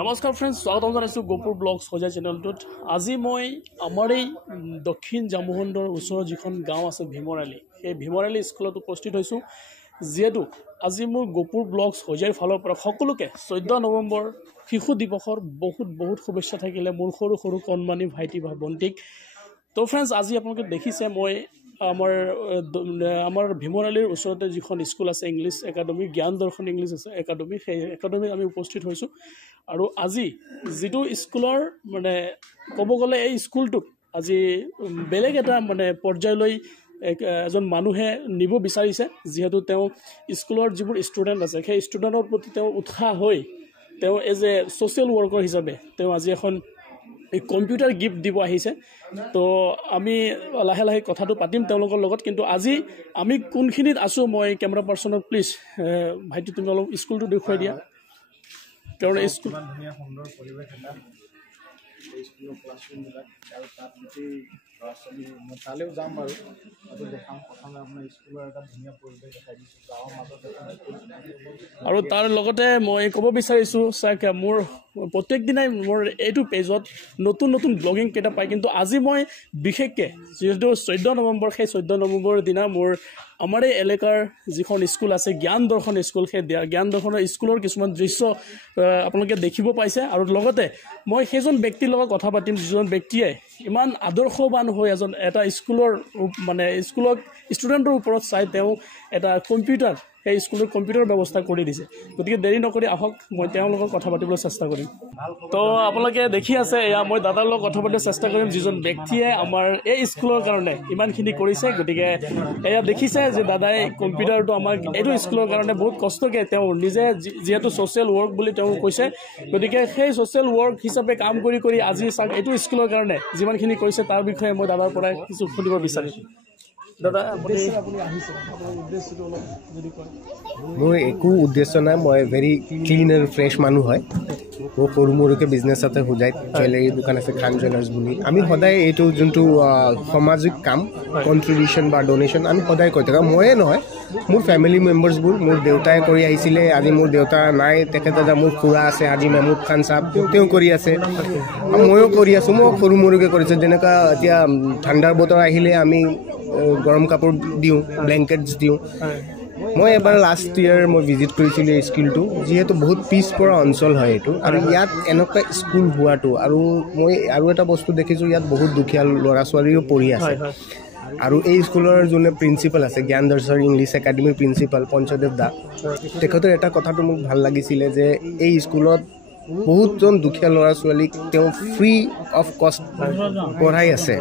নমস্কাৰ ফ্ৰেণ্ডছ, স্বাগতম জনাইছোঁ গপুৰ ব্লগছ সজাই চেনেলটোত। আজি মই আমাৰ এই দক্ষিণ জামুখণ্ডৰ ওচৰৰ যিখন গাঁও আছে ভীমৰালী, সেই ভীমৰালী স্কুলত উপস্থিত হৈছোঁ। যিহেতু আজি মোৰ গপুৰ ব্লগছ সজাইৰ ফালৰ পৰা সকলোকে 14 নৱেম্বৰ শিশু দিৱসৰ বহুত শুভেচ্ছা থাকিলে মোৰ সৰু সৰু কণমানি ভাইটি বা ভণ্টিক। তো ফ্ৰেণ্ডছ, আজি আপোনালোকে দেখিছে মই আমাৰ ভীমৰালীৰ ওচৰতে যিখন স্কুল আছে ইংলিছ একাডেমি, জ্ঞান দৰ্শন ইংলিছ একাডেমি, সেই একাডেমিত আমি উপস্থিত হৈছোঁ। আৰু আজি যিটো স্কুলৰ ক'ব গ'লে এই স্কুলটোক আজি বেলেগ এটা পৰ্যায়লৈ এজন মানুহে নিব বিচাৰিছে। যিহেতু তেওঁ স্কুলৰ যিবোৰ ষ্টুডেণ্ট আছে সেই ষ্টুডেণ্টৰ প্ৰতি তেওঁ উৎসাহ হৈ তেওঁ এজ এ ছ'চিয়েল ৱৰ্কাৰ হিচাপে তেওঁ আজি এখন এই কম্পিউটাৰ গিফ্ট দিব আহিছে। তো আমি লাহে লাহে কথাটো পাতিম তেওঁলোকৰ লগত। কিন্তু আজি আমি কোনখিনিত আছোঁ, মই কেমেৰা পাৰ্চনক প্লিজ ভাইটি তুমি অলপ স্কুলটো দেখুৱাই দিয়া। কাৰণ স্কুল ধুনীয়া সুন্দৰ পৰিৱেশ এটা, স্কুলৰ ক্লাছৰুমবিলাক আৰু তাত গোটেই ল'ৰা ছোৱালী মই তালৈও যাম বাৰু, তাতো দেখাম। প্ৰথমে আপোনাৰ স্কুলৰ এটা ধুনীয়া পৰিৱেশ দেখাই দিছোঁ, গাঁৱৰ মাজত আৰু তাৰ লগতে মই ক'ব বিচাৰিছোঁ চাওক, মোৰ প্ৰত্যেক দিনাই মোৰ এইটো পেজত নতুন নতুন ব্লগিং কেইটা পায়। কিন্তু আজি মই বিশেষকৈ যিহেতু 14 নৱেম্বৰ, সেই 14 নৱেম্বৰৰ দিনা মোৰ আমাৰ এই এলেকাৰ যিখন স্কুল আছে জ্ঞান দৰ্শন স্কুল, সেই জ্ঞান দৰ্শনৰ স্কুলৰ কিছুমান দৃশ্য আপোনালোকে দেখিব পাইছে। আৰু লগতে মই সেইজন ব্যক্তিৰ লগত কথা পাতিম যিজন ব্যক্তিয়ে ইমান আদৰ্শৱান হৈ এটা স্কুলৰ স্কুলত ষ্টুডেণ্টৰ ওপৰত চাই তেওঁ এটা কম্পিউটাৰ, সেই স্কুলৰ কম্পিউটাৰ ব্যৱস্থা কৰি দিছে। গতিকে দেৰি নকৰি আহক, মই তেওঁৰ লগত কথা পাতিবলৈ চেষ্টা কৰিম। তো আপোনালোকে দেখি আছে, এয়া মই দাদাৰ লগত কথা পাতিবলৈ চেষ্টা কৰিম যিজন ব্যক্তিয়ে আমাৰ এই স্কুলৰ কাৰণে ইমানখিনি কৰিছে। গতিকে এয়া দেখিছে যে দাদাই কম্পিউটাৰটো আমাক এইটো স্কুলৰ কাৰণে বহুত কষ্টকৈ তেওঁ নিজে, যিহেতু ছ'চিয়েল ৱৰ্ক বুলি তেওঁ কৈছে, গতিকে সেই ছ'চিয়েল ৱৰ্ক হিচাপে কাম কৰি কৰি আজি চাওক এইটো স্কুলৰ কাৰণে যিমানখিনি কৰিছে তাৰ বিষয়ে মই দাদাৰ পৰা কিছু সুধিব বিচাৰিম। দাদা আপুনি আহিছে, আপোনাৰ উদ্দেশ্যটো অলপ যদি কয়। মোৰ একো উদ্দেশ্য নাই, মই ভেৰি ক্লিন এণ্ড ফ্ৰেছ মানুহ হয়। মোৰ সৰু মৰুকৈ বিজনেছ আছে, হোজাইত জুৱেলাৰী দোকান আছে, খান জুৱেলাৰ্ছ বুলি। আমি সদায় এইটো যোনটো সামাজিক কাম, কণ্ট্ৰিবিউশ্যন বা ডনেশ্যন আমি সদায় কৰি থাকোঁ। ময়ে নহয়, মোৰ ফেমিলি মেম্বাৰ্ছবোৰ, মোৰ দেউতাই কৰি আহিছিলে, আজি মোৰ দেউতা নাই, তেখেতে মোৰ খুৰা আছে, আজি মেহমুদ খান চাহাব, তেওঁ কৰি আছে, ময়ো কৰি আছোঁ। মই সৰু মৰুকৈ কৰিছোঁ। যেনেকুৱা এতিয়া ঠাণ্ডাৰ বতৰ আহিলে আমি গৰম কাপোৰ দিওঁ, ব্লেংকেটছ দিওঁ। মই এবাৰ লাষ্ট ইয়েৰ মই ভিজিট কৰিছিলোঁ এই স্কুলটো, যিহেতু বহুত পিছপৰা অঞ্চল হয় এইটো, আৰু ইয়াত এনেকুৱা স্কুল হোৱাটো, আৰু মই আৰু এটা বস্তু দেখিছোঁ, ইয়াত বহুত দুখীয়া ল'ৰা ছোৱালীও পঢ়ি আছে। আৰু এই স্কুলৰ যোনে প্ৰিন্সিপাল আছে, জ্ঞান দৰ্শন ইংলিছ একাডেমীৰ প্ৰিন্সিপাল পঞ্চদেৱ দা, তেখেতৰ এটা কথাটো মোক ভাল লাগিছিলে যে এই স্কুলত বহুতজন দুখীয়া ল'ৰা ছোৱালীক তেওঁ ফ্ৰী অফ কষ্ট পঢ়াই আছে।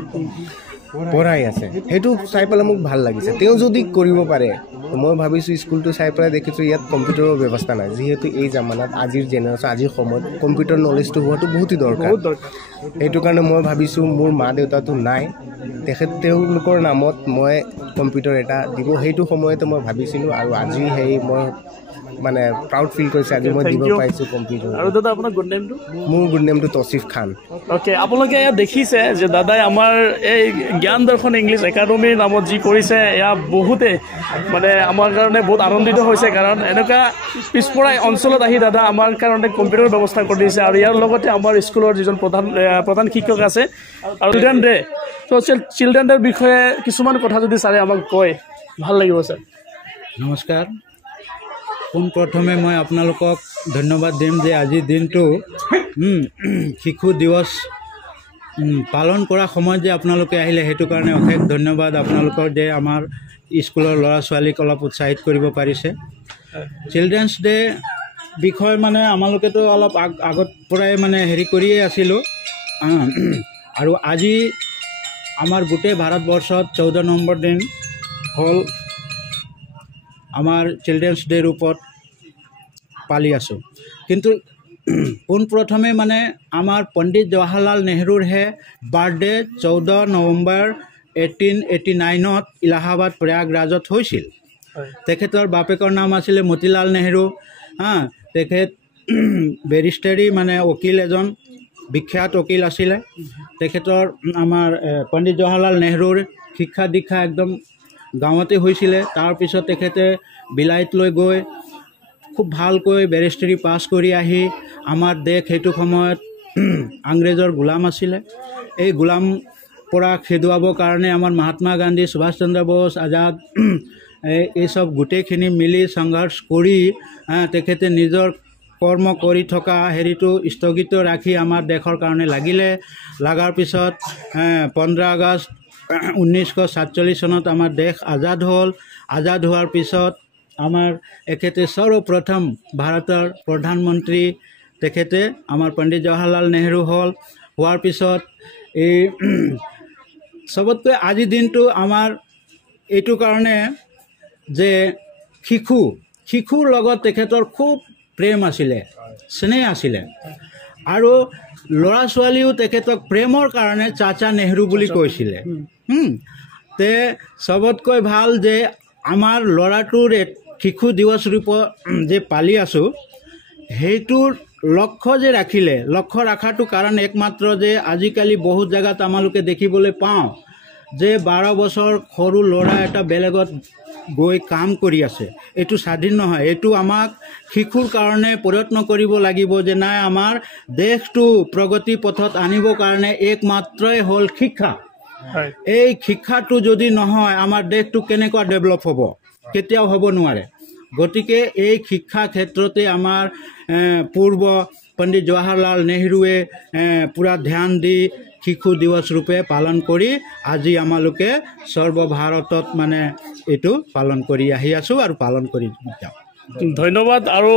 সেইটো চাই পেলাই মোক ভাল লাগিছে। তেওঁ যদি কৰিব পাৰে, মই ভাবিছোঁ স্কুলটো চাই পেলাই দেখিছোঁ ইয়াত কম্পিউটাৰৰ ব্যৱস্থা নাই। যিহেতু এই জামানাত, আজিৰ জেনেৰেশ্যন, আজিৰ সময়ত কম্পিউটাৰ নলেজটো হোৱাটো বহুতেই দৰকাৰ। সেইটো কাৰণে মই ভাবিছোঁ মোৰ মা দেউতাটো নাই, তেওঁলোকৰ নামত মই কম্পিউটাৰ এটা দিব, সেইটো সময়তে মই ভাবিছিলোঁ। আৰু আজি মই প্ৰাউড ফিল কৰিছোঁ, আজি মই দিব পাৰিছোঁ কম্পিউটাৰ। আৰু দাদা আপোনাৰ গুড নেমটো? মোৰ গুড নেমটো তৌচিফ খান। অ'কে, আপোনালোকে এয়া দেখিছে যে দাদাই আমাৰ এই জ্ঞান দৰ্শন ইংলিছ একাডেমীৰ নামত যি কৰিছে, এয়া বহুতে আমাৰ কাৰণে বহুত আনন্দিত হৈছে। কাৰণ এনেকুৱা পিছপৰা অঞ্চলত আহি দাদা আমাৰ কাৰণে কম্পিউটাৰ ব্যৱস্থা কৰি দিছে। আৰু ইয়াৰ লগতে আমাৰ স্কুলৰ যিজন প্ৰধান শিক্ষক আছে, আৰু চিলড্ৰেন ডেৰ বিষয়ে কিছুমান কথা যদি ছাৰে আমাক কয় ভাল লাগিব ছাৰ। নমস্কাৰ। পোনপ্ৰথমে মই আপোনালোকক ধন্যবাদ দিম যে আজিৰ দিনটো শিশু দিৱস পালন কৰা সময়ত যে আপোনালোকে আহিলে, সেইটো কাৰণে অশেষ ধন্যবাদ আপোনালোকৰ, যে আমাৰ স্কুলৰ ল'ৰা ছোৱালীক অলপ উৎসাহিত কৰিব পাৰিছে। চিলড্ৰেনছ ডে বিষয় আমালোকেতো অলপ আগত পৰাই হেৰি কৰিয়ে আছিলোঁ। আৰু আজি আমাৰ গোটেই ভাৰতবৰ্ষত 14 নম্বৰ দিন হ'ল আমাৰ চিলড্ৰেনছ ডেৰ ওপৰত পালি আছোঁ। কিন্তু পোনপ্ৰথমে আমাৰ পণ্ডিত জৱাহৰলাল নেহৰুৰহে বাৰ্থডে 14 নৱেম্বৰ 1889ত ইলাহাবাদ প্ৰয়াগৰাজত হৈছিল। তেখেতৰ বাপেকৰ নাম আছিলে মতিলাল নেহৰু। তেখেত বেৰিষ্টাৰী উকিল, এজন বিখ্যাত উকিল আছিলে। তেখেতৰ আমাৰ পণ্ডিত জৱাহৰলাল নেহৰুৰ শিক্ষা দীক্ষা একদম গাঁৱতে হৈছিলে। তাৰপিছত তেখেতে বিলায়ীতলৈ গৈ খুব ভালকৈ বেৰিষ্টাৰী পাছ কৰি আহি আমাৰ দেশ সেইটো সময়ত ইংৰাজৰ গোলাম আছিলে। এই গোলাম পৰা খেদুৱাবৰ কাৰণে আমাৰ মহাত্মা গান্ধী, সুভাষ চন্দ্ৰ বোস, আজাদ এই সব গোটেইখিনি মিলি সংঘৰ্ষ কৰি তেখেতে নিজৰ কৰ্ম কৰি থকা হেৰিটো স্থগিত ৰাখি আমাৰ দেশৰ কাৰণে লগাৰ পিছত 15 আগষ্ট 1947 চনত আমাৰ দেশ আজাদ হ'ল। আজাদ হোৱাৰ পিছত আমাৰ এখেতে সৰ্বপ্ৰথম ভাৰতৰ প্ৰধানমন্ত্ৰী তেখেতে আমাৰ পণ্ডিত জৱাহৰলাল নেহৰু হ'ল। হোৱাৰ পিছত এই সবতকৈ আজিৰ দিনটো আমাৰ এইটো কাৰণে যে শিশুৰ লগত তেখেতৰ খুব প্ৰেম আছিলে, স্নেহ আছিলে, আৰু ল'ৰা ছোৱালীও তেখেতক প্ৰেমৰ কাৰণে চাচা নেহৰু বুলি কৈছিলে। তে সবতকৈ ভাল যে আমাৰ ল'ৰাটোৰ শিশু দিৱস ৰূপে যে পালি আছোঁ, সেইটোৰ লক্ষ্য যে লক্ষ্য ৰখাটো কাৰণ একমাত্ৰ যে আজিকালি বহুত জেগাত আমালোকে দেখিবলৈ পাওঁ যে 12 বছৰ সৰু ল'ৰা এটা বেলেগত গৈ কাম কৰি আছে। এইটো স্বাধীন নহয়, এইটো আমাক শিশুৰ কাৰণে প্ৰয়ত্ন কৰিব লাগিব যে নাই, আমাৰ দেশটো প্ৰগতি পথত আনিবৰ কাৰণে একমাত্ৰই হ'ল শিক্ষা। এই শিক্ষাটো যদি নহয় আমাৰ দেশটো কেনেকুৱা ডেভেলপ হ'ব? কেতিয়াও হ'ব নোৱাৰে। গতিকে এই শিক্ষা ক্ষেত্ৰতে আমাৰ পূৰ্ব পণ্ডিত জৱাহৰলাল নেহৰুৱে পুৰা ধ্যান দি শিশু দিৱস ৰূপে পালন কৰি আজি আমালোকে সৰ্বভাৰতত মানে এইটো পালন কৰি আহি আছোঁ আৰু পালন কৰি যাওঁ। ধন্যবাদ। আৰু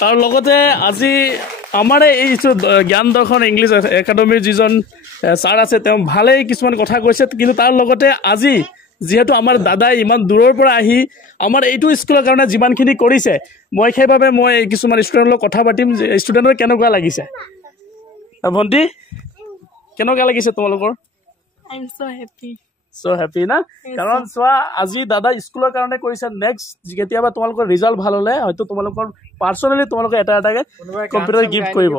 তাৰ লগতে আজি আমাৰ এই জ্ঞান দৰ্শন ইংলিছ একাডেমীৰ যিজন ছাৰ আছে, তেওঁ ভালেই কিছুমান কথা কৈছে, কিন্তু তাৰ লগতে আজি যিহেতু আমাৰ দাদাই ইমান দূৰৰ পৰা আহি আমাৰ এইটো স্কুলৰ কাৰণে যিমানখিনি কৰিছে, মই সেইবাবে মই কিছুমান ষ্টুডেণ্টৰ লগত কথা পাতিম। ষ্টুডেণ্টৰ কেনেকুৱা লাগিছে? ভণ্টি, কেনেকুৱা লাগিছে তোমালোকৰ? so happy না? কাৰণ চোৱা, আজি দাদা স্কুলৰ কাৰণে কৰিছে, নেক্সট কেতিয়াবা তোমালোকৰ ৰিজাল্ট ভাল হ'লে হয়তো তোমালোকৰ পাৰ্চনেলি তোমালোকে এটা কম্পিউটাৰ গিফ্ট কৰিব।